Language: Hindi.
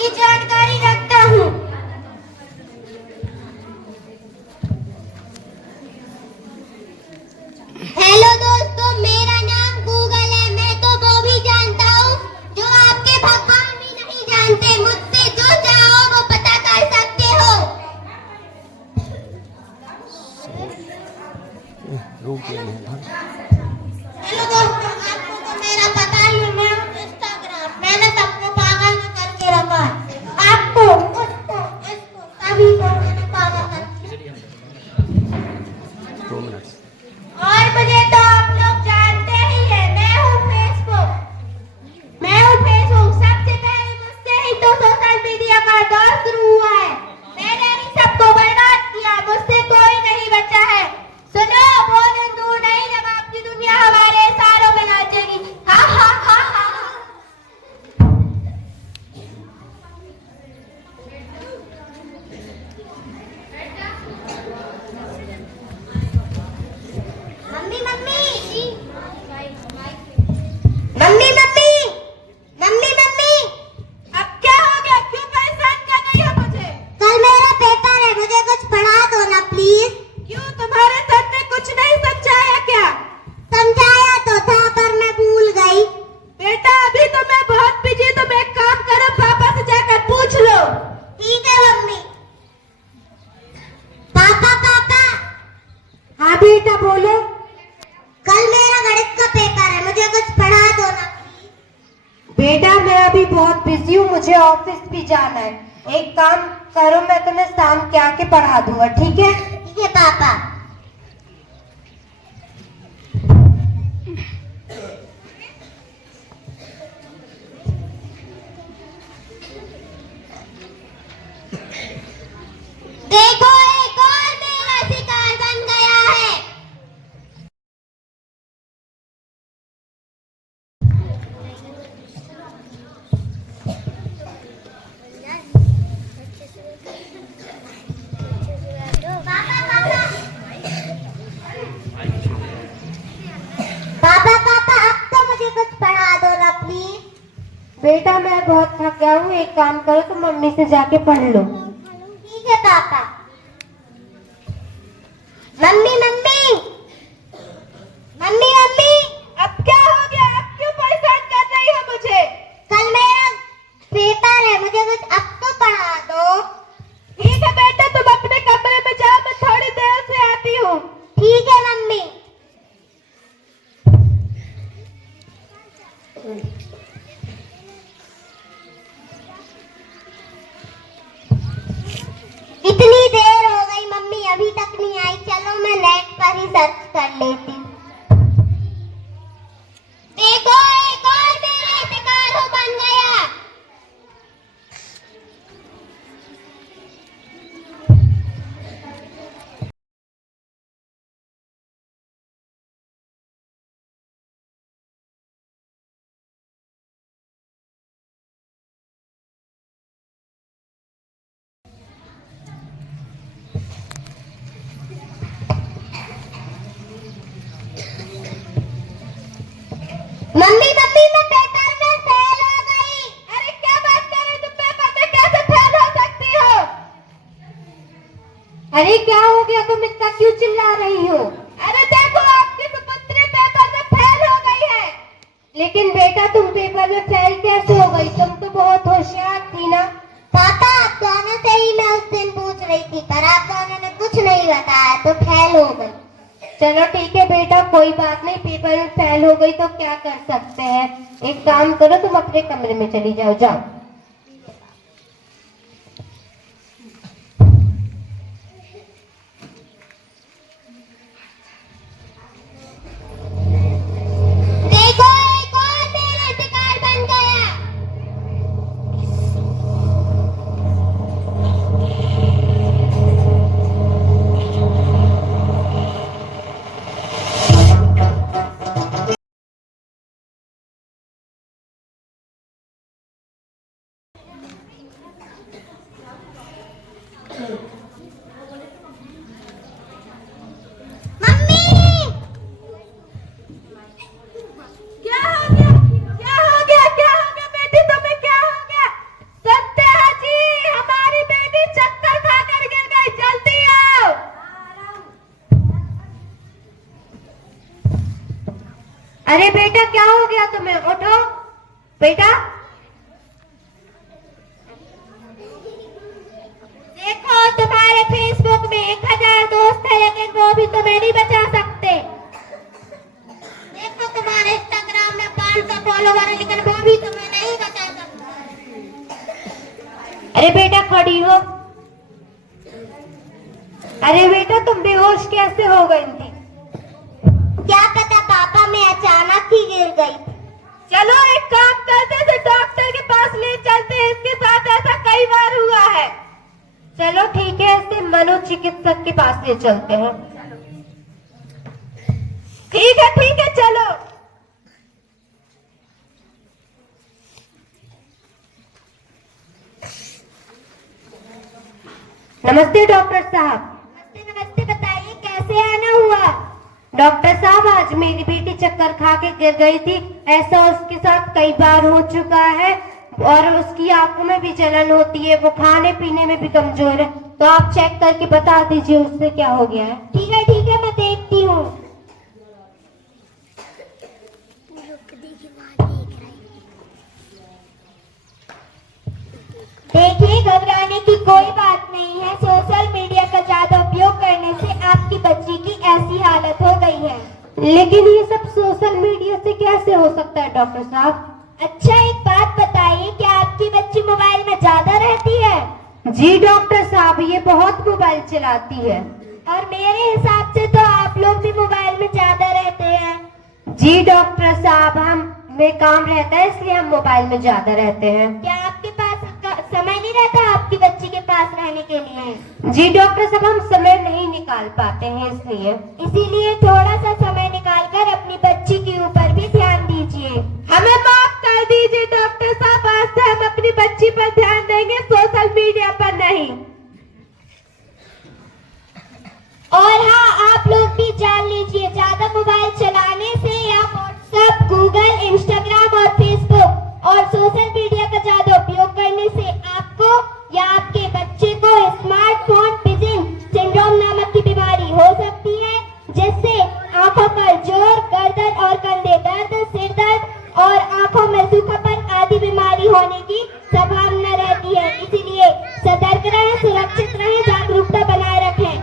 की जानकारी रखता हूँ। हेलो दोस्तों, मेरा नाम गूगल है। मैं तो वो भी जानता हूँ जो आपके भगवान भी नहीं जानते। मुझसे जो चाहो वो पता कर सकते हो। हेलो दोस्तों, आपको तो मेरा पता ही है। मैं हूँ इंस्टाग्राम। मैंने सबको पागल करके रखा है। आपको, उसको, इसको, सभी को मैंने पागल कर। और मुझे तो आप लोग जानते ही हैं। मैं हूँ फेसबुक। सबसे पहले मुझसे ही तो सोशल मीडिया का दौर शुरू हुआ है। मैंने ही सबको बर्बाद किया। मुझसे कोई नहीं बचा है। सुनो, वो दिन दूर नहीं जब आपकी दुनिया हमारे इशारों में नाचेगी। हा हा हा हा। Mummy mummy mummy mummy mummy mummy, अब क्या हो गया? क्यों परेशान कर रही हो मुझे? कल मेरा पेपर है, मुझे कुछ पढ़ा दो ना प्लीज। क्यों, तुम्हारे सर ने कुछ नहीं समझाया क्या? समझाया तो था पर मैं भूल गई। बेटा अभी तो मैं बहुत बिजी, तुम एक काम करो, पापा से जाकर पूछ लो। ठीक है मम्मी। पापा पापा। हाँ बेटा बोलो। कल मेरा गणित का पेपर है, मुझे कुछ पढ़ा दो ना। बेटा मैं अभी बहुत बिजी हूँ, मुझे ऑफिस भी जाना है। एक काम करो, मैं तुम्हें शाम के आके पढ़ा दूंगा, ठीक है? ठीक है पापा। देखो, एक और मेरा शिकार बन गया है। पापा पापा, अब तो मुझे कुछ पढ़ा दो ना प्लीज। बेटा मैं बहुत थक गया हूँ, एक काम करो, तुम मम्मी से जाके पढ़ लो। ठीक है पापा। मम्मी मम्मी मम्मी मम्मी, अब क्या हो गया? आप क्यों परेशान कर रही हो मुझे? कल मेरा पेपर है, मुझे कुछ अब तो पढ़ा दो। ठीक है बेटा, तुम अपने कमरे में जाओ, मैं थोड़ी देर से आती हूँ। ठीक है मम्मी। इतनी देर हो गई, मम्मी अभी तक नहीं आई। चलो मैं नेट पर ही सर्च कर लेती हूँ। देखो, एक और मेरा शिकार बन गया। मम्मी मम्मी, मैं पेपर में फेल हो गई। अरे क्या बात कर रही, तुम पेपर में कैसे फेल हो सकती हो? अरे क्या हो गया, तुम इतना क्यों चिल्ला रही हो? अरे देखो, आपकी सुपुत्री पेपर में फेल हो गई है। लेकिन बेटा तुम पेपर में फेल कैसे हो गई? तुम तो बहुत होशियार थी ना। पापा आप दोनों से ही मैं उस दिन पूछ रही थी, पर आप दोनों ने कुछ नहीं बताया तो फेल हो गई। चलो ठीक है बेटा, कोई बात नहीं, पेपर में फेल हो गई तो क्या कर सकते हैं। एक काम करो, तुम अपने कमरे में चली जाओ, जाओ। बेटा क्या हो गया तुम्हें? उठो बेटा। देखो तुम्हारे फेसबुक में 1000 दोस्त है, लेकिन वो भी तुम्हें नहीं बचा सकते। देखो तुम्हारे इंस्टाग्राम में 500 फॉलोवर है, लेकिन वो भी तुम्हें नहीं बचा सकता। अरे बेटा खड़ी हो। अरे बेटा तुम बेहोश कैसे हो गई थी? क्या पता पापा, मैं अचानक ही गिर गई। चलो एक काम करते हैं, डॉक्टर के पास ले चलते हैं, इसके साथ ऐसा कई बार हुआ है। चलो ठीक है, इसे मनोचिकित्सक के पास ले चलते हैं। ठीक है चलो। नमस्ते डॉक्टर साहब। नमस्ते, बताइए कैसे आना हुआ? डॉक्टर साहब आज मेरी बेटी चक्कर खा के गिर गई थी। ऐसा उसके साथ कई बार हो चुका है और उसकी आंखों में भी जलन होती है, वो खाने पीने में भी कमजोर है। तो आप चेक करके बता दीजिए उससे क्या हो गया है। ठीक है मैं देखती हूँ। देखिए घबराने की कोई बात नहीं है। सोशल मीडिया का ज्यादा उपयोग करने से आपकी बच्ची की ऐसी हालत हो गई है। लेकिन ये सब सोशल मीडिया से कैसे हो सकता है डॉक्टर साहब? अच्छा एक बात बताइए, क्या आपकी बच्ची मोबाइल में ज्यादा रहती है? जी डॉक्टर साहब, ये बहुत मोबाइल चलाती है। और मेरे हिसाब से तो आप लोग भी मोबाइल में ज्यादा रहते हैं। जी डॉक्टर साहब, हम में काम रहता है इसलिए हम मोबाइल में ज्यादा रहते हैं। क्या आपके पास समय नहीं रहता आपकी बच्ची के पास रहने के लिए? जी डॉक्टर साहब, हम समय नहीं निकाल पाते हैं, इसीलिए थोड़ा सा समय निकाल कर अपनी बच्ची के ऊपर भी ध्यान